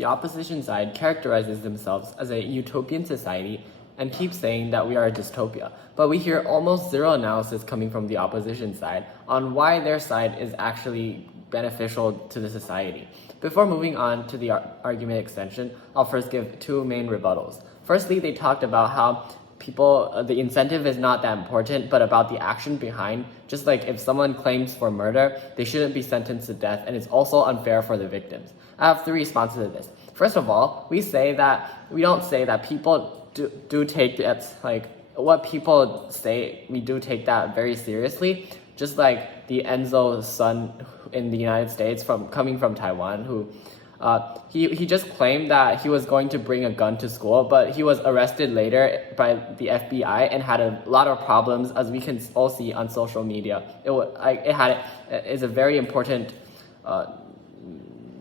The opposition side characterizes themselves as a utopian society and keeps saying that we are a dystopia. But we hear almost zero analysis coming from the opposition side on why their side is actually beneficial to the society. Before moving on to the argument extension, I'll first give two main rebuttals. Firstly, they talked about how the incentive is not that important, but about the action behind. Just like if someone claims for murder, they shouldn't be sentenced to death, and it's also unfair for the victims. I have three responses to this. First of all, we don't say that people do take that, like what people say, we do take that very seriously. Just like the Enzo's son in the United States coming from Taiwan, who he just claimed that he was going to bring a gun to school, but he was arrested later by the FBI and had a lot of problems, as we can all see on social media. It's a very important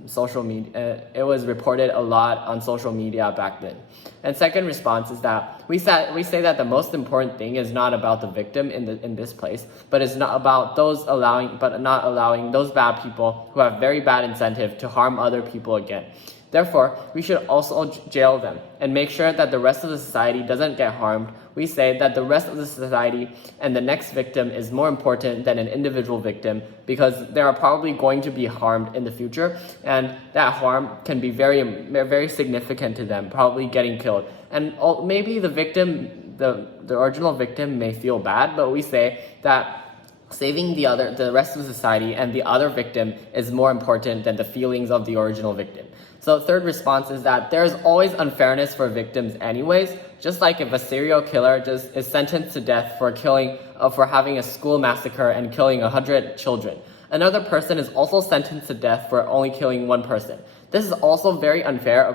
social media. It was reported a lot on social media back then. And second response is that we say that the most important thing is not about the victim in this place, but it's not about not allowing those bad people who have very bad incentive to harm other people again. Therefore, we should also jail them and make sure that the rest of the society doesn't get harmed. We say that the rest of the society and the next victim is more important than an individual victim, because they are probably going to be harmed in the future, and that harm can be very, very significant to them, probably getting killed. And maybe the victim, the original victim, may feel bad, but we say that saving the rest of society and the other victim is more important than the feelings of the original victim. So third response is that there's always unfairness for victims anyways, just like if a serial killer just is sentenced to death for having a school massacre and killing 100 children. Another person is also sentenced to death for only killing one person. This is also very unfair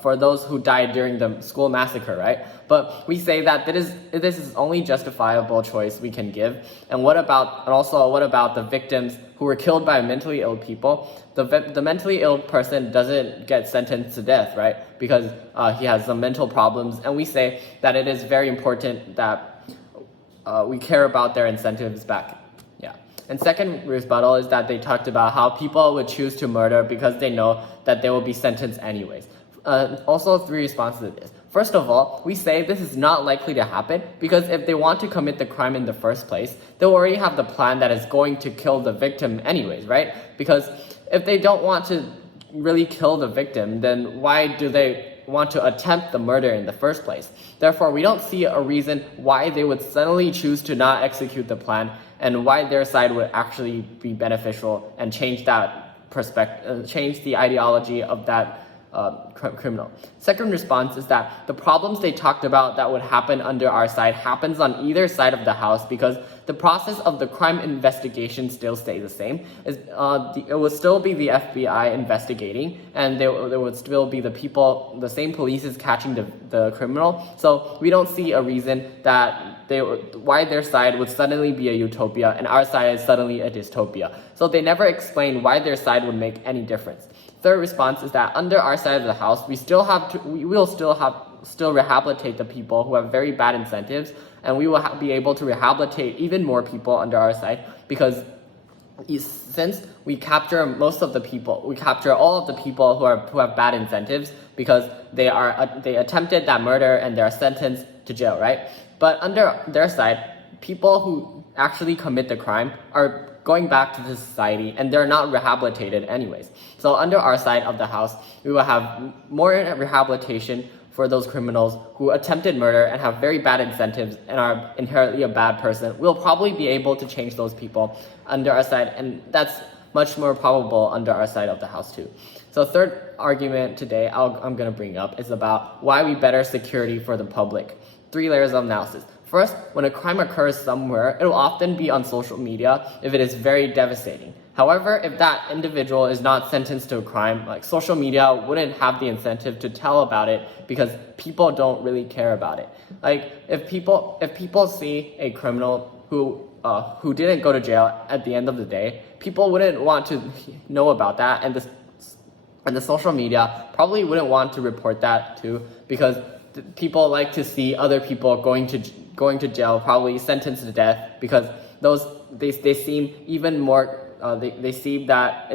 for those who died during the school massacre, right? But we say that this is only justifiable choice we can give. And what about the victims who were killed by mentally ill people? The mentally ill person doesn't get sentenced to death, right? Because he has some mental problems. And we say that it is very important that we care about their incentives back. And second rebuttal is that they talked about how people would choose to murder because they know that they will be sentenced anyways. Also, three responses to this. First of all, we say this is not likely to happen because if they want to commit the crime in the first place, they'll already have the plan that is going to kill the victim anyways, right? Because if they don't want to really kill the victim, then why do they want to attempt the murder in the first place? Therefore, we don't see a reason why they would suddenly choose to not execute the plan, and why their side would actually be beneficial and change that perspective, change the ideology of that criminal. Second response is that the problems they talked about that would happen under our side happens on either side of the house, because the process of the crime investigation still stays the same. It would still be the FBI investigating, and there would still be the same police is catching the criminal. So we don't see a reason that why their side would suddenly be a utopia and our side is suddenly a dystopia. So they never explain why their side would make any difference. Third response is that under our side of the house, we will still rehabilitate the people who have very bad incentives, and we will be able to rehabilitate even more people under our side, because since we capture all of the people who have bad incentives because they attempted that murder and they're sentenced to jail, right? But under their side, people who actually commit the crime are going back to the society and they're not rehabilitated anyways. So under our side of the house, we will have more rehabilitation for those criminals who attempted murder and have very bad incentives and are inherently a bad person. We'll probably be able to change those people under our side, and that's much more probable under our side of the house too. So third argument today I'm going to bring up is about why we better security for the public. 3 layers of analysis. First, when a crime occurs somewhere, it will often be on social media if it is very devastating. However, if that individual is not sentenced to a crime, like social media wouldn't have the incentive to tell about it because people don't really care about it. Like if people see a criminal who didn't go to jail at the end of the day, people wouldn't want to know about that, and the social media probably wouldn't want to report that too, because people like to see other people going to jail, probably sentenced to death, because they seem even more. They seem that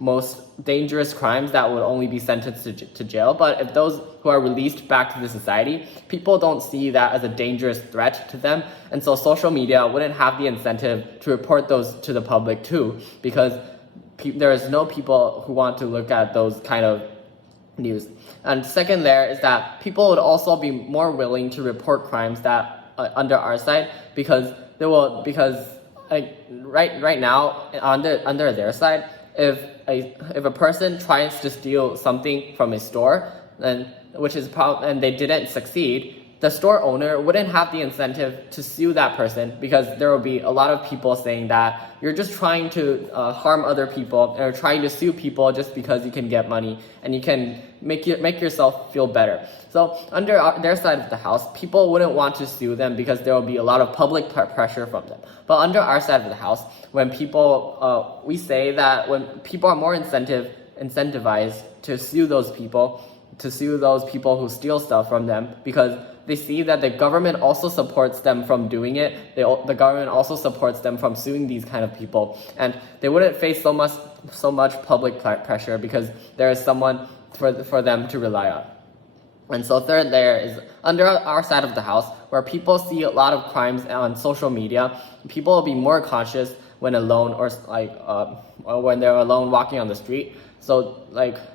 most dangerous crimes that would only be sentenced to jail. But if those who are released back to the society, people don't see that as a dangerous threat to them. And so social media wouldn't have the incentive to report those to the public too, because there is no people who want to look at those kind of news. And second there is that people would also be more willing to report crimes that under our side, because right now under their side, if a person tries to steal something from a store, and they didn't succeed, the store owner wouldn't have the incentive to sue that person, because there will be a lot of people saying that you're just trying to harm other people, or trying to sue people just because you can get money and you can make yourself feel better. So under their side of the house, people wouldn't want to sue them because there will be a lot of public pressure from them. But under our side of the house, when people, we say that when people are more incentivized to sue those people who steal stuff from them, because they see that the government also supports them from doing it. The government also supports them from suing these kind of people, and they wouldn't face so much public pressure because there is someone for them to rely on. And so third there is under our side of the house, where people see a lot of crimes on social media, people will be more conscious when alone, or when they're alone walking on the street. So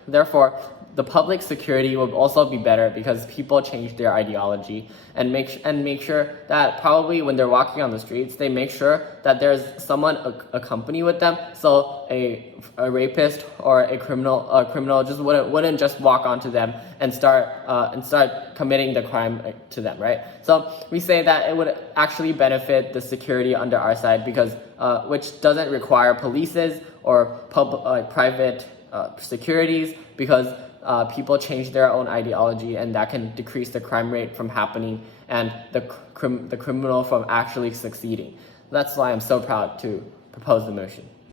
therefore, the public security will also be better because people change their ideology and make sure that probably when they're walking on the streets, they make sure that there's someone accompany with them. So a rapist or a criminal just wouldn't just walk onto them and start committing the crime to them, right? So we say that it would actually benefit the security under our side, because which doesn't require polices or private securities, because people change their own ideology, and that can decrease the crime rate from happening and the criminal from actually succeeding. That's why I'm so proud to propose the motion.